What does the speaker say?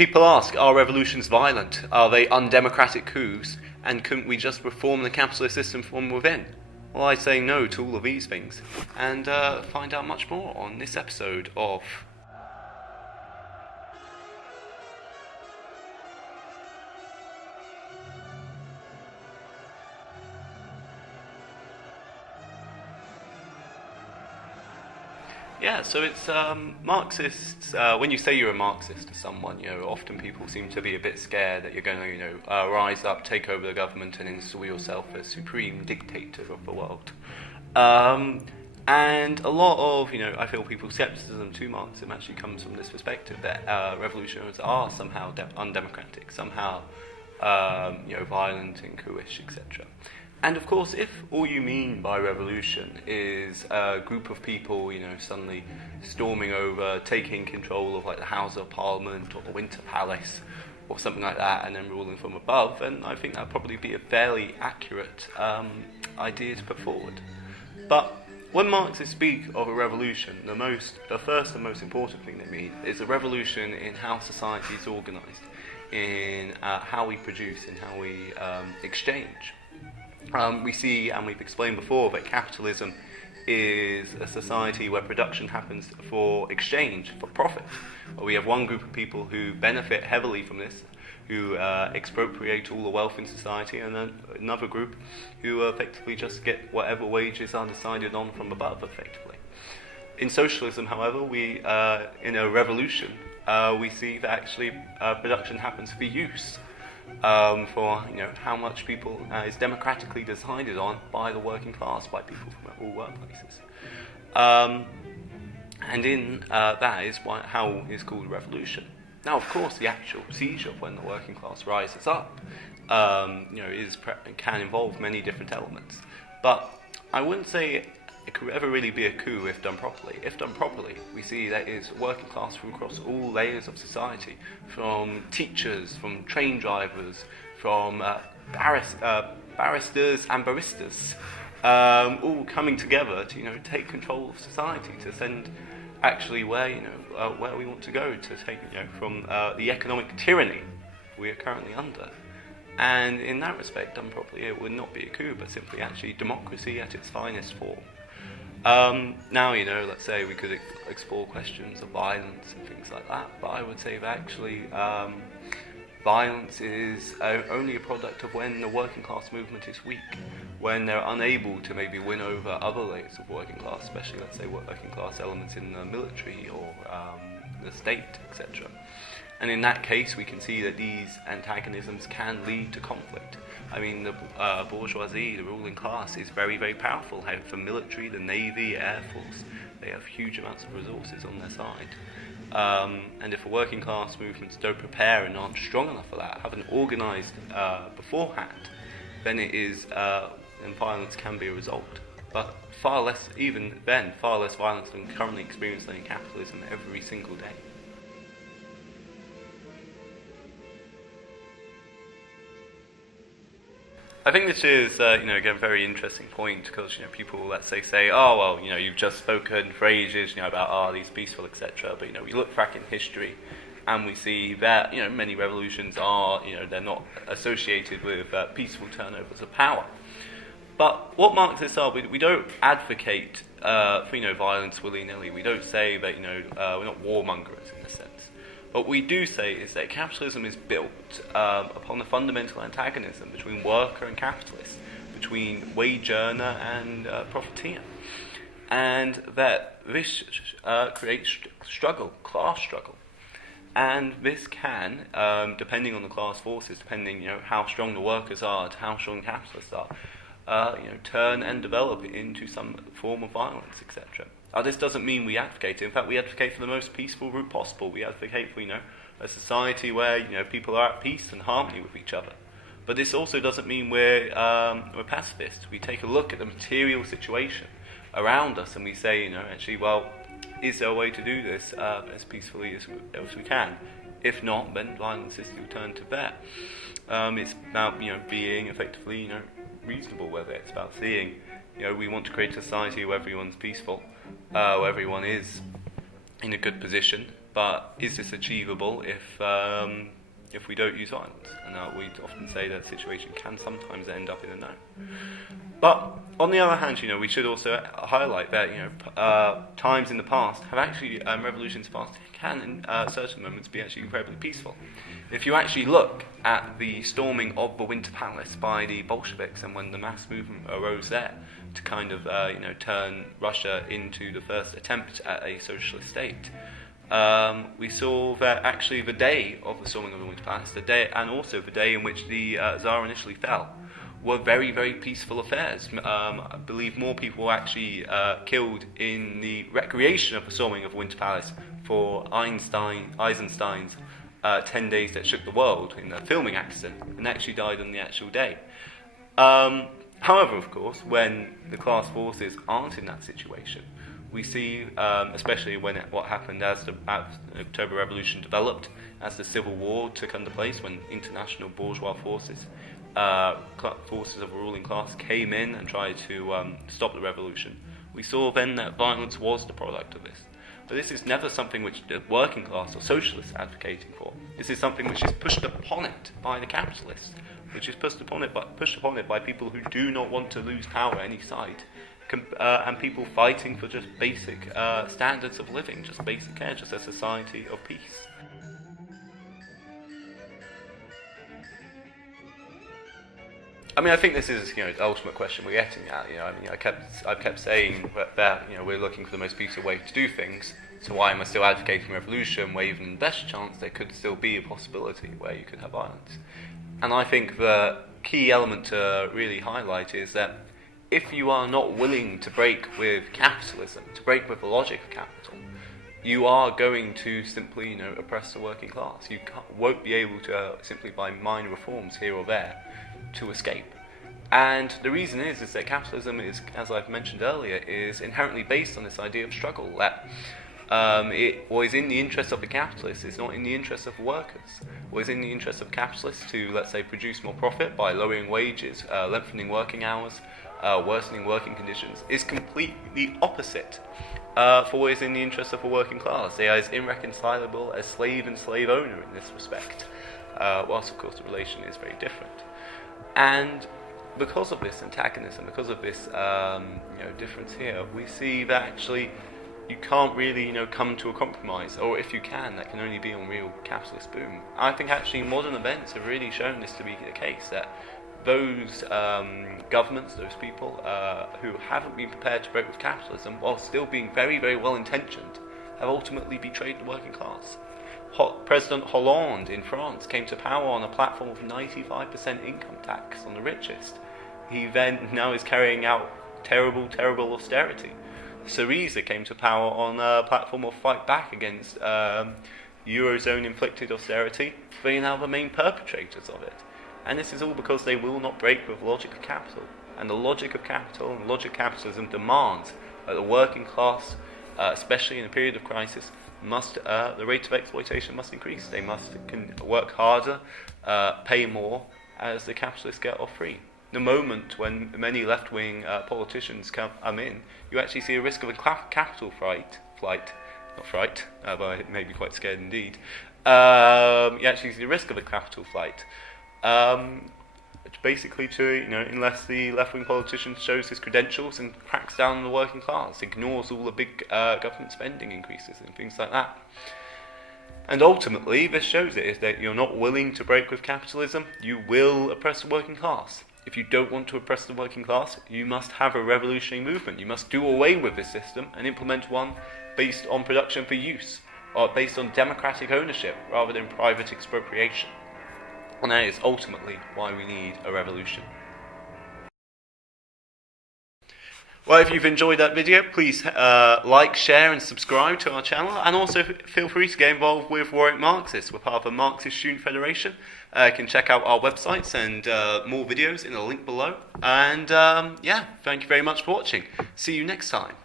People ask, are revolutions violent? Are they undemocratic coups? And couldn't we just reform the capitalist system from within? Well, I say no to all of these things, and find out much more on this episode of... Yeah, so it's Marxists. When you say you're a Marxist to someone, often people seem to be a bit scared that you're going to, rise up, take over the government, and install yourself as supreme dictator of the world. And a lot of, I feel people's skepticism to Marxism actually comes from this perspective that revolutionaries are somehow undemocratic, somehow, violent and coupish, etc. And of course, if all you mean by revolution is a group of people, suddenly storming over, taking control of like the House of Parliament or the Winter Palace or something like that, and then ruling from above, then I think that'd probably be a fairly accurate idea to put forward. But when Marxists speak of a revolution, the first and most important thing they mean is a revolution in how society is organised, in how we produce, in how we exchange. We see, and we've explained before, that capitalism is a society where production happens for exchange, for profit. We have one group of people who benefit heavily from this, who expropriate all the wealth in society, and then another group who effectively just get whatever wages are decided on from above, effectively. In socialism, however, in a revolution, we see that actually production happens for use. For how much people is democratically decided on by the working class, by people from all workplaces, and in that is how it's called a revolution. Now, of course, the actual seizure when the working class rises up, can involve many different elements, but I wouldn't say it could ever really be a coup if done properly. If done properly, we see that it's working class from across all layers of society, from teachers, from train drivers, from barristers and baristas, all coming together to take control of society, to send actually where we want to go, to take from the economic tyranny we are currently under. And in that respect, done properly, it would not be a coup, but simply actually democracy at its finest form. Now, let's say we could explore questions of violence and things like that, but I would say that actually violence is only a product of when the working class movement is weak, when they're unable to maybe win over other layers of working class, especially, let's say, working class elements in the military or the state, etc. And in that case, we can see that these antagonisms can lead to conflict. I mean, the bourgeoisie, the ruling class, is very, very powerful. They have the military, the navy, air force. They have huge amounts of resources on their side. And if the working class movements don't prepare and aren't strong enough for that, haven't organised beforehand, then then violence can be a result. But far less violence than currently experienced in capitalism every single day. I think this is, again, a very interesting point because, people, let's say, oh, well, you've just spoken for ages, about, these peaceful, etc. But, we look back in history and we see that, many revolutions are, they're not associated with peaceful turnovers of power. But what Marxists are, we don't advocate for, violence willy-nilly. We don't say that, we're not warmongers in a sense. What we do say is that capitalism is built upon the fundamental antagonism between worker and capitalist, between wage earner and profiteer, and that this creates class struggle, and this can, depending on the class forces, depending how strong the workers are, to how strong the capitalists are, turn and develop into some form of violence, etc. This doesn't mean we advocate it. In fact, we advocate for the most peaceful route possible. We advocate for, a society where, people are at peace and harmony with each other. But this also doesn't mean we're pacifists. We take a look at the material situation around us and we say, actually, well, is there a way to do this as peacefully as we can? If not, then violence is to turn to bear. It's about, being effectively, reasonable with it. It's about seeing, we want to create a society where everyone's peaceful, where everyone is in a good position, but is this achievable if we don't use violence? And we often say that the situation can sometimes end up in a no. But on the other hand, we should also highlight that times in the past have actually revolutions in the past can in certain moments be actually incredibly peaceful. If you actually look at the storming of the Winter Palace by the Bolsheviks, and when the mass movement arose there to kind of turn Russia into the first attempt at a socialist state, we saw that actually the day of the storming of the Winter Palace, the day, and also the day in which the Tsar initially fell, were very, very peaceful affairs. I believe more people were actually killed in the recreation of the storming of the Winter Palace for Eisenstein's 10 Days That Shook the World in a filming accident, and actually died on the actual day. However, of course, when the class forces aren't in that situation, we see, especially when what happened as the October Revolution developed, as the Civil War took under place, when international bourgeois forces of the ruling class came in and tried to stop the revolution, we saw then that violence was the product of this. But this is never something which the working class or socialists are advocating for. This is something which is pushed upon it by the capitalists, which is pushed upon it by people who do not want to lose power any side, and people fighting for just basic standards of living, just basic care, just a society of peace. I think this is the ultimate question we're getting at. I've kept saying that we're looking for the most peaceful way to do things. So why am I still advocating revolution, where even in the best chance there could still be a possibility where you could have violence? And I think the key element to really highlight is that if you are not willing to break with capitalism, to break with the logic of capital, you are going to simply oppress the working class. You won't be able to simply by minor reforms here or there to escape. And the reason is that capitalism is, as I've mentioned earlier, is inherently based on this idea of struggle, that what is in the interest of the capitalists is not in the interest of workers. What is in the interest of capitalists to, let's say, produce more profit by lowering wages, lengthening working hours, worsening working conditions, is completely opposite for what is in the interest of the working class. They are as irreconcilable as slave and slave owner in this respect, whilst of course the relation is very different. And because of this antagonism, because of this difference here, we see that actually you can't really come to a compromise, or if you can, that can only be on real capitalist boom. I think actually modern events have really shown this to be the case, that those governments, those people who haven't been prepared to break with capitalism, while still being very, very well intentioned, have ultimately betrayed the working class. President Hollande in France came to power on a platform of 95% income tax on the richest. He then now is carrying out terrible, terrible austerity. Syriza came to power on a platform of fight back against Eurozone-inflicted austerity, being now the main perpetrators of it. And this is all because they will not break with the logic of capital. And the logic of capital and the logic of capitalism demands that the working class, especially in a period of crisis, the rate of exploitation must increase. They must work harder, pay more, as the capitalists get off free. The moment when many left-wing politicians come in, you actually see a risk of a capital but it may be quite scared indeed. You actually see the risk of a capital flight. Basically, unless the left-wing politician shows his credentials and cracks down on the working class, ignores all the big government spending increases and things like that. And ultimately, this shows it, is that you're not willing to break with capitalism, you will oppress the working class. If you don't want to oppress the working class, you must have a revolutionary movement. You must do away with this system and implement one based on production for use, or based on democratic ownership rather than private expropriation. And that is ultimately why we need a revolution. Well, if you've enjoyed that video, please like, share and subscribe to our channel, and also feel free to get involved with Warwick Marxist. We're part of the Marxist Student Federation. You can check out our websites and more videos in the link below. And thank you very much for watching. See you next time.